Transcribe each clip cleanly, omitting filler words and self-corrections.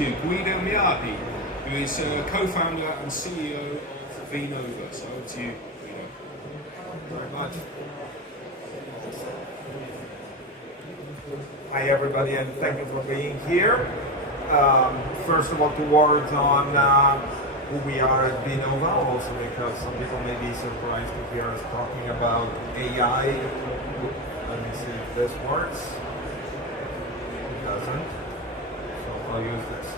to Guido Meardi, who is co-founder and CEO of Vinova. So over to you, Guido. Very much. Hi everybody, and thank you for being here. First of all, 2 words on who we are at Vinova, also because some people may be surprised to hear us talking about AI. Let me see if this works. It doesn't, so I'll use this.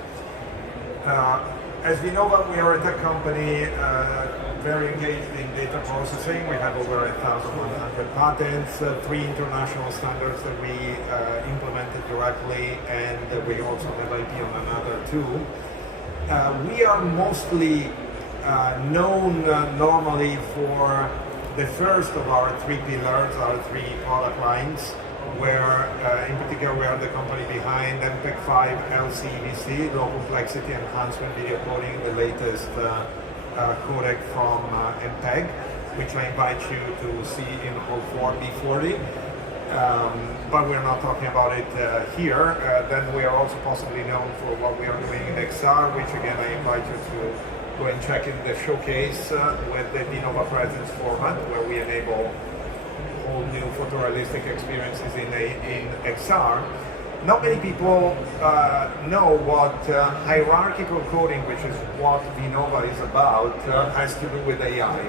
As Vinova, we are a tech company very engaged in data processing. We have over 1,100 patents, 3 international standards that we implemented directly, and we also have IP on another 2. We are mostly known normally for the first of our 3 pillars, our 3 product lines, where in particular we are the company behind MPEG-5 LC-IBC, low complexity enhancement video coding, the latest codec from MPEG, which I invite you to see in Hall 4B40. But we're not talking about it here. Then we are also possibly known for what we are doing in XR, which again I invite you to go and check in the showcase with the Vinova Presence format, where we enable whole new photorealistic experiences in XR. Not many people know what hierarchical coding, which is what Vinova is about, has to do with AI.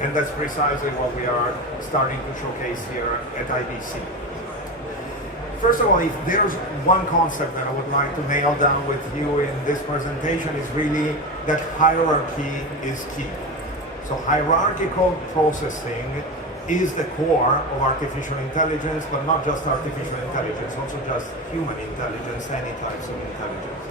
And that's precisely what we are starting to showcase here at IBC. First of all, if there's one concept that I would like to nail down with you in this presentation, is really that hierarchy is key. So hierarchical processing is the core of artificial intelligence, but not just artificial intelligence, also just human intelligence, any types of intelligence.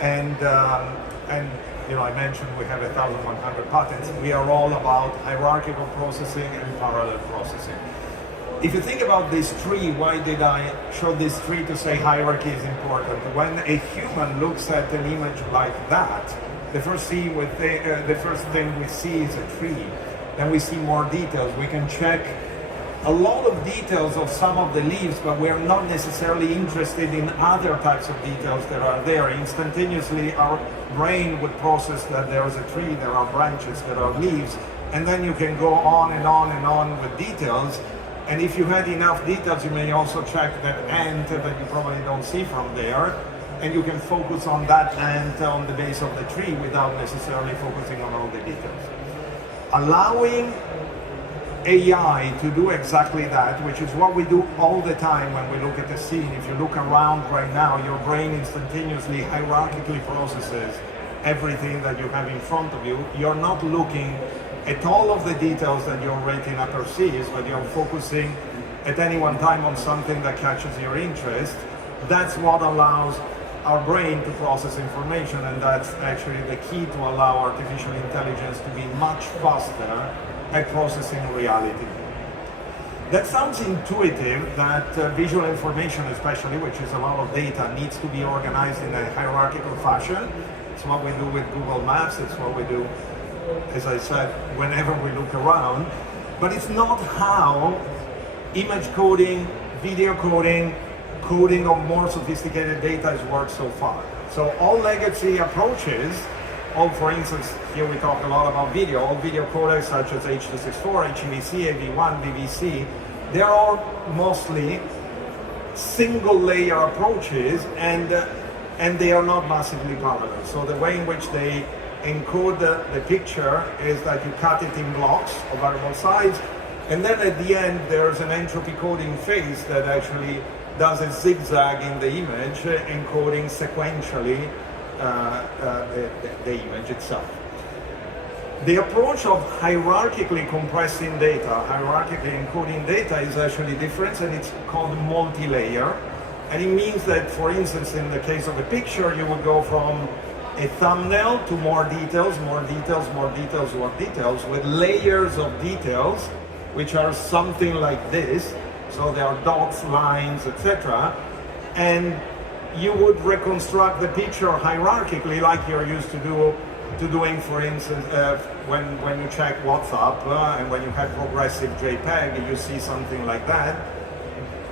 And you know, I mentioned we have 1,100 patents. We are all about hierarchical processing and parallel processing. If you think about this tree, why did I show this tree to say hierarchy is important? When a human looks at an image like that, the first thing we see is a tree. Then we see more details. We can check a lot of details of some of the leaves, but we're not necessarily interested in other types of details that are there. Instantaneously, our brain would process that there is a tree, there are branches, there are leaves, and then you can go on and on and on with details. And if you had enough details, you may also check that ant that you probably don't see from there, and you can focus on that ant on the base of the tree without necessarily focusing on all the details. Allowing AI to do exactly that, which is what we do all the time when we look at the scene. If you look around right now, your brain instantaneously hierarchically processes everything that you have in front of you. You're not looking at all of the details that your retina perceives, but you're focusing at any one time on something that catches your interest. That's what allows our brain to process information, and that's actually the key to allow artificial intelligence to be much faster at processing reality. That sounds intuitive, that visual information especially, which is a lot of data, needs to be organized in a hierarchical fashion. It's what we do with Google Maps, it's what we do, as I said, whenever we look around. But it's not how image coding, video coding, coding of more sophisticated data has worked so far. So all legacy approaches, for instance, here we talk a lot about video, all video codecs such as H.264, HEVC, AV1, BBC, they're all mostly single layer approaches, and they are not massively parallel. So the way in which they encode the picture is that you cut it in blocks of variable size, and then at the end there's an entropy coding phase that actually does a zigzag in the image, encoding sequentially the image itself. The approach of hierarchically compressing data, hierarchically encoding data is actually different, and it's called multi-layer. And it means that, for instance, in the case of a picture, you would go from a thumbnail to more details, more details, more details, more details, with layers of details, which are something like this. So there are dots, lines, etc. And you would reconstruct the picture hierarchically, like you're used to doing, for instance, when you check WhatsApp and when you have progressive JPEG, you see something like that.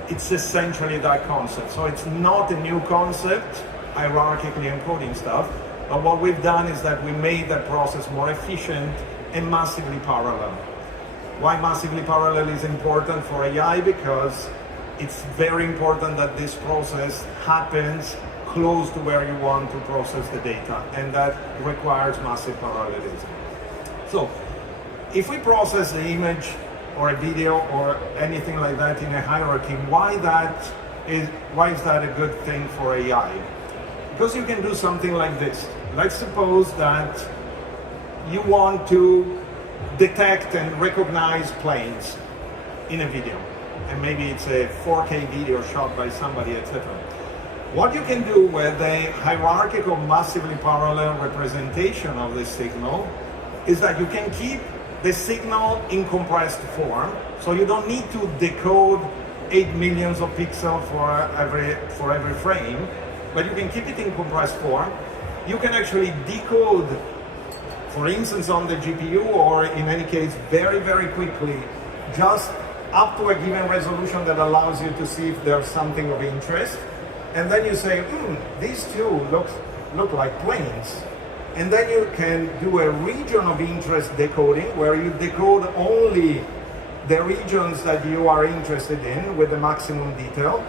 It's essentially that concept. So it's not a new concept. hierarchically encoding stuff. But what we've done is that we made that process more efficient and massively parallel. Why massively parallel is important for AI? Because it's very important that this process happens close to where you want to process the data, and that requires massive parallelism. So, if we process the image or a video or anything like that in a hierarchy, why is that a good thing for AI? Because you can do something like this. Let's suppose that you want to detect and recognize planes in a video, and maybe it's a 4K video shot by somebody, etc. What you can do with a hierarchical massively parallel representation of the signal is that you can keep the signal in compressed form, so you don't need to decode 8 millions of pixels for every frame, but you can keep it in compressed form. You can actually decode, for instance, on the GPU, or in any case, very, very quickly, just up to a given resolution that allows you to see if there's something of interest. And then you say, these two look like planes. And then you can do a region of interest decoding, where you decode only the regions that you are interested in with the maximum detail.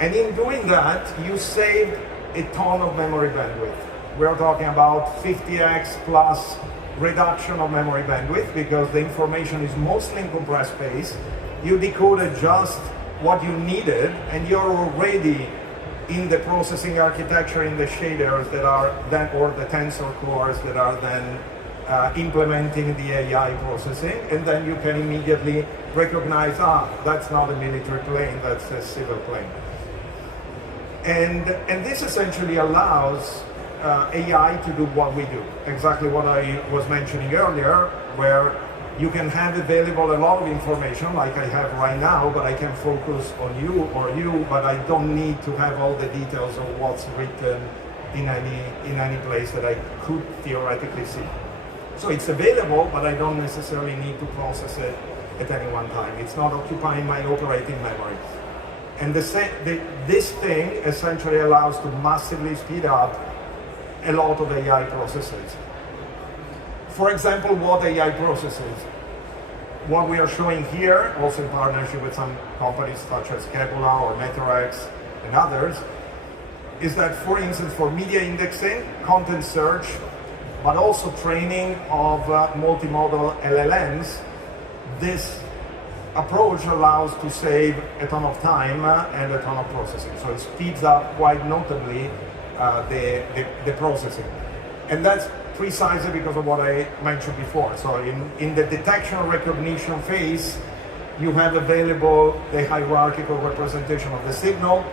And in doing that, you save a ton of memory bandwidth. We're talking about 50x plus reduction of memory bandwidth, because the information is mostly in compressed space. You decoded just what you needed, and you're already in the processing architecture, in the shaders that are then, or the tensor cores that are then implementing the AI processing, and then you can immediately recognize, that's not a military plane, that's a civil plane. And this essentially allows AI to do what we do, exactly what I was mentioning earlier, where you can have available a lot of information like I have right now, but I can focus on you, but I don't need to have all the details of what's written in any place that I could theoretically see. So it's available, but I don't necessarily need to process it at any one time. It's not occupying my operating memory. And this thing essentially allows to massively speed up a lot of AI processes. For example, what AI processes? What we are showing here, also in partnership with some companies such as Kepula or Metarex and others, is that, for instance, for media indexing, content search, but also training of multimodal LLMs, this approach allows to save a ton of time and a ton of processing. So it speeds up quite notably the processing. And that's precisely because of what I mentioned before. So in the detection recognition phase, you have available the hierarchical representation of the signal.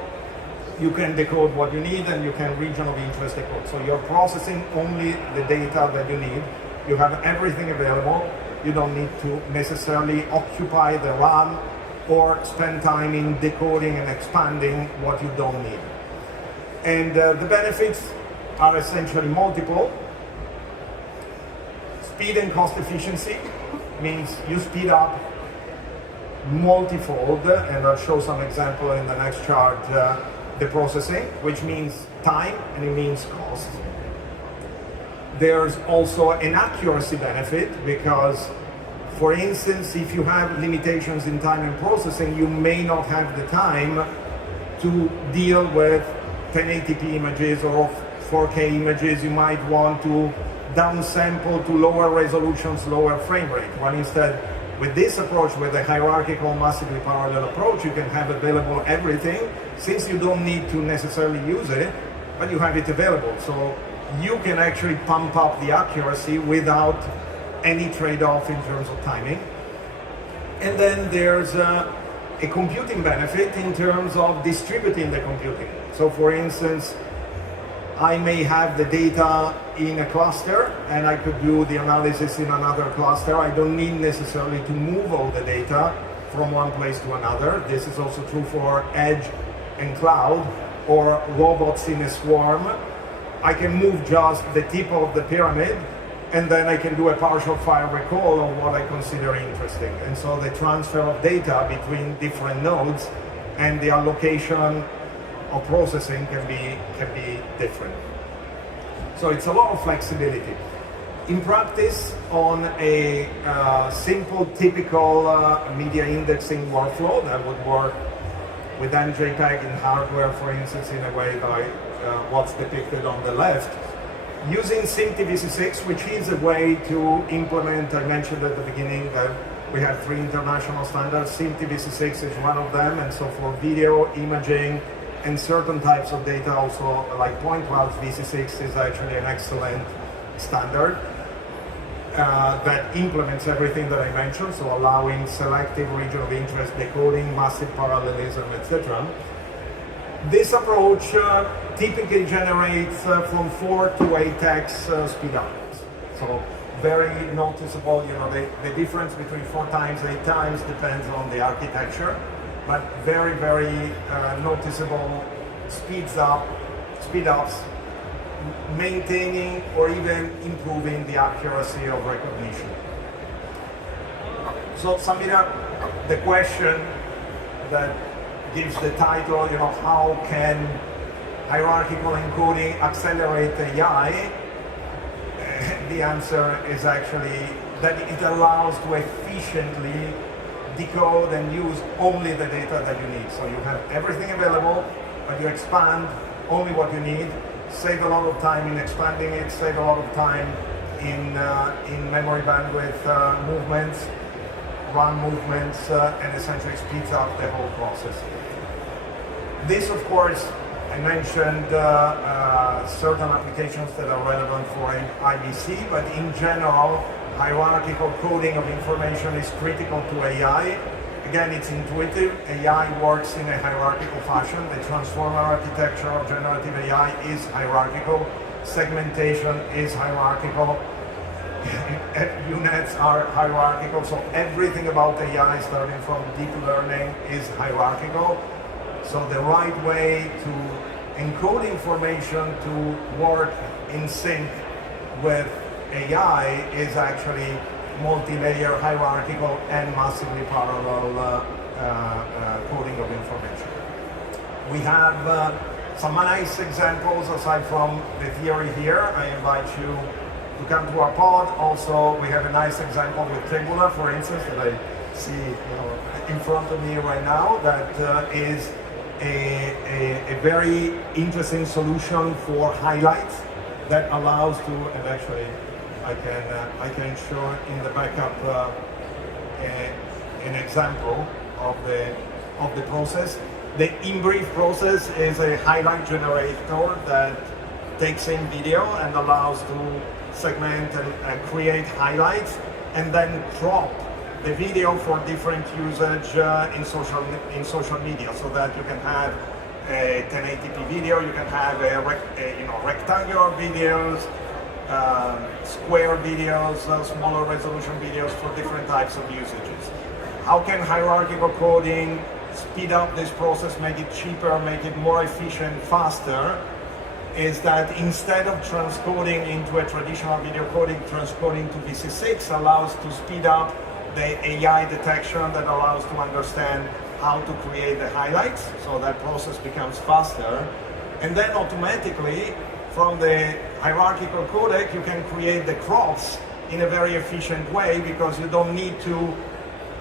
You can decode what you need, and you can region of interest decode. So you're processing only the data that you need. You have everything available. You don't need to necessarily occupy the RAM or spend time in decoding and expanding what you don't need. And the benefits are essentially multiple. Speed and cost efficiency means you speed up multifold, and I'll show some example in the next chart, the processing, which means time and it means cost. There's also an accuracy benefit, because, for instance, if you have limitations in time and processing, you may not have the time to deal with 1080p images or 4K images. You might want to downsample to lower resolutions, lower frame rate. While instead, with this approach, with the hierarchical massively parallel approach, you can have available everything, since you don't need to necessarily use it, but you have it available. So you can actually pump up the accuracy without any trade-off in terms of timing. And then there's a computing benefit in terms of distributing the computing. So for instance, I may have the data in a cluster, and I could do the analysis in another cluster. I don't need necessarily to move all the data from one place to another. This is also true for edge and cloud, or robots in a swarm. I can move just the tip of the pyramid, and then I can do a partial file recall of what I consider interesting. And so the transfer of data between different nodes and the allocation of processing can be different. So it's a lot of flexibility. In practice, on a simple, typical media indexing workflow that would work with MJPEG in hardware, for instance, in a way like what's depicted on the left, using SMPTE-VC6, which is a way to implement, I mentioned at the beginning that we have 3 international standards. SMPTE-VC6 is one of them, and so for video, imaging, and certain types of data also, like point clouds, VC6 is actually an excellent standard that implements everything that I mentioned, so allowing selective region of interest decoding, massive parallelism, etc. This approach typically generates from 4 to 8x speed up. So very noticeable, the difference between 4 times, 8 times depends on the architecture, but very, very noticeable speed ups, maintaining or even improving the accuracy of recognition. So summing up the question that gives the title, how can hierarchical encoding accelerate AI? The answer is actually that it allows to efficiently decode and use only the data that you need. So you have everything available, but you expand only what you need, save a lot of time in expanding it, save a lot of time in memory bandwidth movements, run movements, and essentially speeds up the whole process. This, of course, I mentioned certain applications that are relevant for IBC, but in general, hierarchical coding of information is critical to AI. Again, it's intuitive. AI works in a hierarchical fashion. The transformer architecture of generative AI is hierarchical. Segmentation is hierarchical. UNets are hierarchical. So everything about AI, starting from deep learning, is hierarchical. So the right way to encode information to work in sync with AI is actually multi-layer, hierarchical, and massively parallel coding of information. We have some nice examples aside from the theory here. I invite you to come to our pod. Also, we have a nice example with Tabula, for instance, that I see in front of me right now, that is a very interesting solution for highlights that allows to, and actually I can show in the backup an example of the process. The in-brief process is a highlight generator that takes in video and allows to segment and create highlights, and then crop the video for different usage in social media, so that you can have a 1080p video, you can have rectangular videos, square videos, smaller resolution videos for different types of usages. How can hierarchical coding speed up this process, make it cheaper, make it more efficient, faster? Is that instead of transcoding into a traditional video coding, transcoding to VC6 allows to speed up the AI detection that allows to understand how to create the highlights, so that process becomes faster. And then automatically, from the hierarchical codec, you can create the crops in a very efficient way, because you don't need to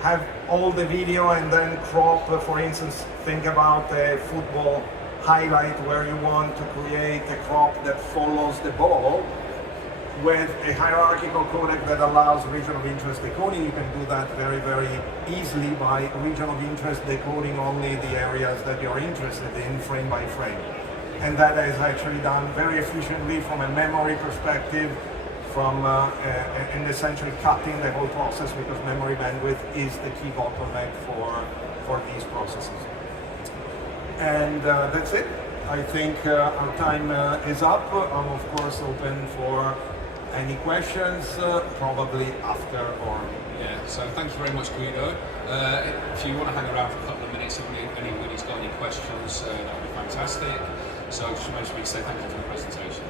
have all the video and then crop. For instance, think about a football highlight where you want to create a crop that follows the ball. With a hierarchical codec that allows region of interest decoding, you can do that very, very easily by region of interest decoding only the areas that you're interested in, frame by frame. And that is actually done very efficiently from a memory perspective, and essentially cutting the whole process, because memory bandwidth is the key bottleneck for these processes. And that's it. I think our time is up. I'm of course open for any questions, probably after or... Yeah, so thank you very much, Guido. If you want to hang around for a couple of minutes, if anybody's got any questions, that would be fantastic. So just make sure you say thank you for the presentation.